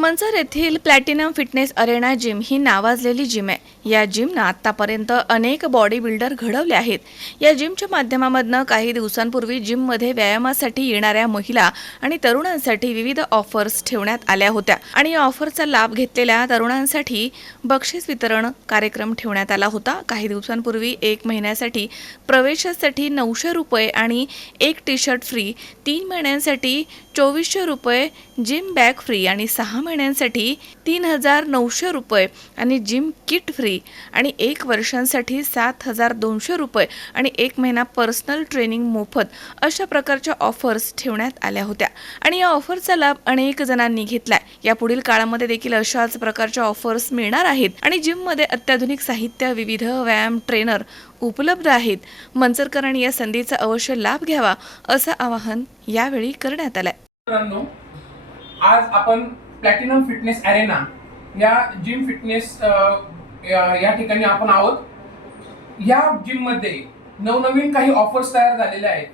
मंचर येथील platinum fitness arena gym ही नावाजलेली जिम आहे. या जिमनं आत्तापर्यंत अनेक बॉडी बिल्डर घडवले आहेत. या जिमच्या माध्यमामधनं काही दिवसांपूर्वी जिममध्ये व्यायामासाठी येणाऱ्या महिला आणि तरुणांसाठी विविध ऑफर्स ठेवण्यात आल्या होत्या. आणि या ऑफरचा लाभ घेतलेल्या तरुणांसाठी बक्षीस वितरण कार्यक्रम ठेवण्यात आला होता. काही दिवसांपूर्वी एक महिन्यासाठी प्रवेशासाठी नऊशे रुपये आणि एक टी शर्ट फ्री तीन महिन्यांसाठी चोवीसशे रुपये जिम बॅग फ्री आणि सहा महिन्यांसाठी तीन हजार नऊशे रुपये आणि जिम किट फ्री आणि एक वर्षांसाठी सात हजार दोनशे रुपये आणि एक महिना पर्सनल ट्रेनिंग मोफत अशा प्रकारच्या ऑफर्स ठेवण्यात आल्या होत्या. आणि या ऑफरचा लाभ अनेक जणांनी घेतलाय. या पुढील काळामध्ये देखील अशाच प्रकारच्या ऑफर्स मिळणार आहेत. आणि जिममध्ये अत्याधुनिक साहित्य विविध व्यायाम ट्रेनर उपलब्ध आहेत. मंचरकरांनी या संधीचा अवश्य लाभ घ्यावा असं आवाहन यावेळी करण्यात आलंय. आज आपण प्लॅटिनम फिटनेस अरेना या जिम फिटनेस या ठिकाणी आपण आहोत. या जिममध्ये नवनवीन काही ऑफर्स तयार झालेल्या आहेत.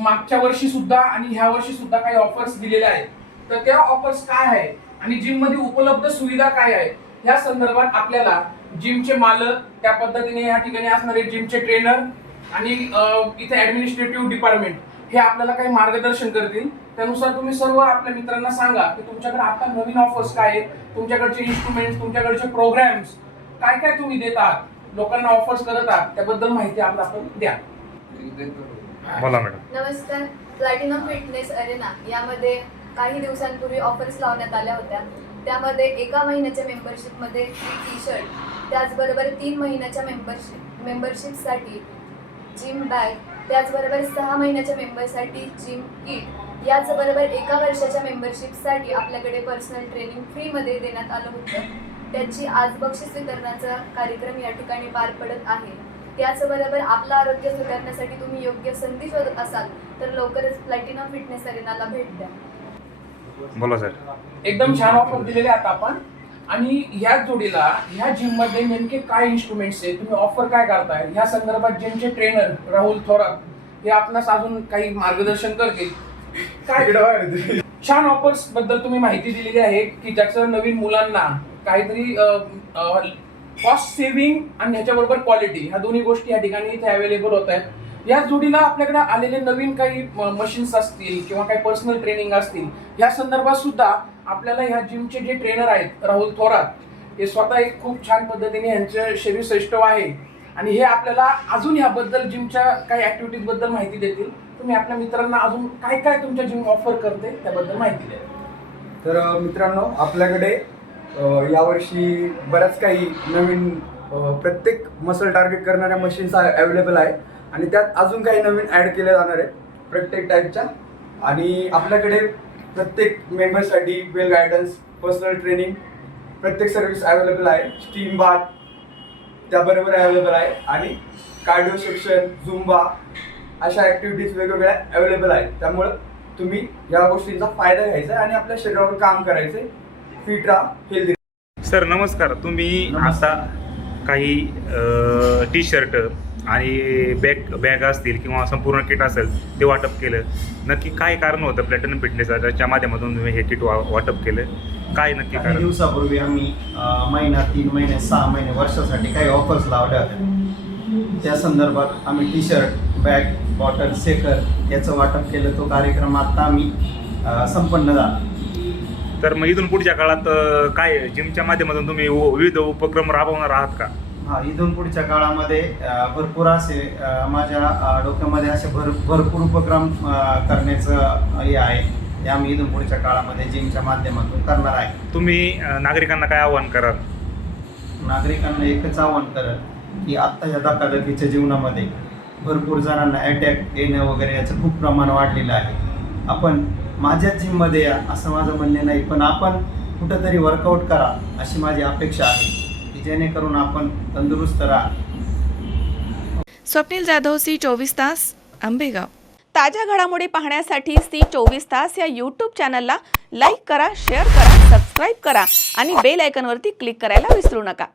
मागच्या वर्षी सुद्धा आणि ह्या वर्षी सुद्धा काही ऑफर्स दिलेल्या आहेत. तर त्या ऑफर्स काय आहे आणि जिममध्ये उपलब्ध सुविधा काय आहेत? या संदर्भात आपल्याला जिमचे मालक त्या पद्धतीने या ठिकाणी असणारे जिमचे ट्रेनर आणि इथे ऍडमिनिस्ट्रेटिव्ह डिपार्टमेंट हे आपल्याला काही मार्गदर्शन करतील. त्यानुसार तुम्ही सर्व आपल्या मित्रांना सांगा की तुमच्याकडे आता नवीन ऑफर्स काय आहेत? तुमच्याकडचे इन्स्ट्रुमेंट्स तुमच्याकडचे प्रोग्राम्स काय काय तुम्ही देतात? लोकांना ऑफर्स करत आहात त्याबद्दल माहिती आपलं आपण द्या. बोला मॅडम. नमस्कार. प्लॅटिनम फिटनेस अरेना यामध्ये काही दिवसांपूर्वी ऑफर्स लावण्यात आल्या होत्या. त्यामध्ये एका महिन्याच्या मेंबरशिपमध्ये टी शर्ट त्याचबरोबर तीन महिन्याच्या मेंबरशिप मेंबरशिपसाठी जिम बॅग त्याचबरोबर सहा महिन्याच्या मेंबरसाठी जिम किट याचबरोबर एका वर्षाच्या मेंबरशिपसाठी आपल्याकडे पर्सनल ट्रेनिंग फ्रीमध्ये देण्यात आलं होतं. त्याची आज बक्षीस वितरणाचा कार्यक्रम या ठिकाणी पार पडत आहे. त्याचबरोबर आपलं आरोग्य सुधारण्यासाठी तुम्ही योग्य संधी शोधत असाल तर लवकरच प्लॅटिनम फिटनेस अरेनाला भेट द्या. बोला सर. एकदम छान ऑफर दिलेले आहेत आपण. आणि ह्याच जोडीला ह्या जिममध्ये नेमके काय इन्स्ट्रुमेंट्स आहेत तुम्ही ऑफर काय करताय? ह्या संदर्भात जिमचे ट्रेनर राहुल थोरात हे आपणास अजून काही मार्गदर्शन करतील. काय? छान ऑफर्सबद्दल तुम्ही माहिती दिलेली आहे की ज्याचं नवीन मुलांना काहीतरी कॉस्ट सेव्हिंग आणि ह्याच्याबरोबर क्वालिटी ह्या दोन्ही गोष्टी या ठिकाणी इथे अवेलेबल होत आहेत. या जोडीला आपल्याकडे आलेले नवीन काही मशीन्स असतील किंवा काही पर्सनल ट्रेनिंग असतील या संदर्भात सुद्धा आपल्याला ह्या जिमचे जे ट्रेनर आहेत राहुल थोरात हे स्वतः एक खूप छान पद्धतीने यांचं शरीर श्रेष्ठ आहे. आणि हे आपल्याला अजून ह्याबद्दल जिमच्या काही ऍक्टिव्हिटीजबद्दल माहिती देतील. तुम्ही आपल्या मित्रांना अजून काय काय तुमच्या जिम ऑफर करते त्याबद्दल माहिती द्या. तर मित्रांनो आपल्याकडे यावर्षी बऱ्याच काही नवीन प्रत्येक मसल टार्गेट करणाऱ्या मशीन्स अवेलेबल आहे आणि त्यात अजून काही नवीन ॲड केल्या जाणार आहेत प्रत्येक टाईपच्या आणि आपल्याकडे प्रत्येक मेंबरसाठी वेल गायडन्स पर्सनल ट्रेनिंग प्रत्येक सर्व्हिस अवेलेबल आहे. स्टीम बाथ त्याबरोबर अवेलेबल आहे. आणि कार्डिओ सेक्शन झुंबा अशा ॲक्टिव्हिटीज वेगवेगळ्या अवेलेबल आहेत. त्यामुळं तुम्ही या गोष्टींचा फायदा घ्यायचा आणि आपल्या शरीरावर काम करायचे फिट राहा हेल्दी सर नमस्कार. तुम्ही आता काही टी शर्ट आणि बॅग बॅग असतील किंवा संपूर्ण किट असेल ते वाटप केलं. नक्की काय कारण होतं प्लॅटिनम फिटनेस त्याच्या माध्यमातून तुम्ही हे किट वा वाटप केलं. काय नक्की काही कारण? दिवसापूर्वी आम्ही महिना तीन महिने सहा महिने वर्षासाठी काही ऑफर्स लावल्या होत्या. त्या संदर्भात आम्ही T shirt bag bottle shaker याचं वाटप केलं. तो कार्यक्रम आता आम्ही संपन्न झाला. तर मग इथून पुढच्या काळात काय? जिमच्या माध्यमातून तुम्ही विविध उपक्रम राबवणार आहात का? हा इथून पुढच्या काळामध्ये भरपूर असे माझ्या डोक्यामध्ये असे भर भरपूर उपक्रम करण्याचं हे आहे. ते आम्ही इथून पुढच्या काळामध्ये जिमच्या माध्यमातून करणार आहे. तुम्ही नागरिकांना काय आव्हान कराल? नागरिकांना एकच आव्हान करत की आत्ता या धकाधकीच्या जीवनामध्ये भरपूर जणांना अटॅक येणं वगैरे याचं खूप प्रमाण वाढलेलं आहे. आपण माझ्या जिममध्ये या असं माझं म्हणणे नाही पण आपण कुठंतरी वर्कआउट करा अशी माझी अपेक्षा आहे. जेणेकरून आपण तंदुरुस्त राहा स्वप्नील जाधव सी चोवीस तास आंबेगाव. ताज्या घडामोडी पाहण्यासाठी सी चोवीस तास या यूट्यूब चॅनलला लाईक करा शेअर करा सबस्क्राईब करा आणि बेल आयकनवरती क्लिक करायला विसरू नका.